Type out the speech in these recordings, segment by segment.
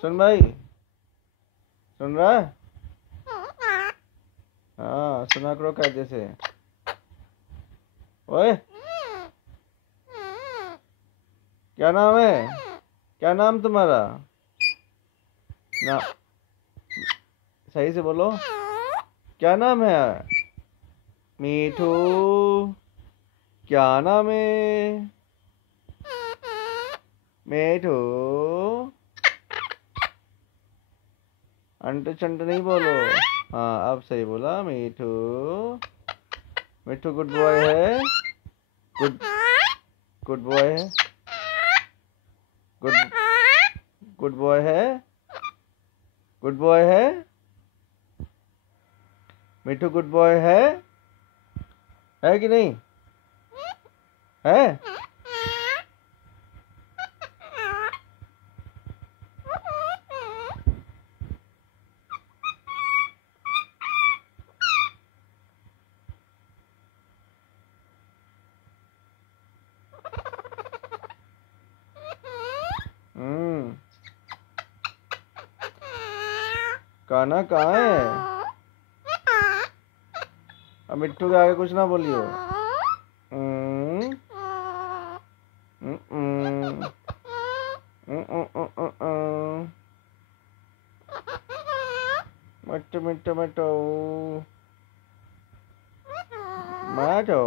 सुन भाई, सुन रहा है? हाँ सुना करो कायदे से। ओए, क्या नाम है? क्या नाम तुम्हारा? ना, सही से बोलो। क्या नाम है? मीठू। क्या नाम है? मीठू। अंट चंट नहीं बोलो। हाँ अब सही बोला, मीठू। मिठू गुड बॉय है। गुड गुड बॉय है। गुड गुड बॉय है। गुड बॉय है। मिठू गुड बॉय है कि नहीं? है। हम्म। काना कहाँ है? अब मिट्टू के आगे कुछ ना बोलियो। हम्म, हम्म, हम्म, मिट्टू मिट्टू मिट्टू मिट्टू।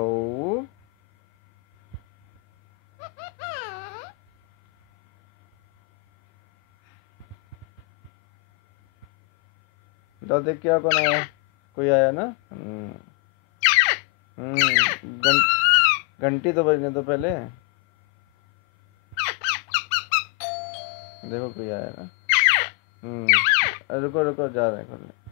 तो देख क्या कौन आया? कोई आया ना? घंटी तो बजने दो पहले। देखो कोई आया ना। रुको रुको, जा रहे हैं खोलने।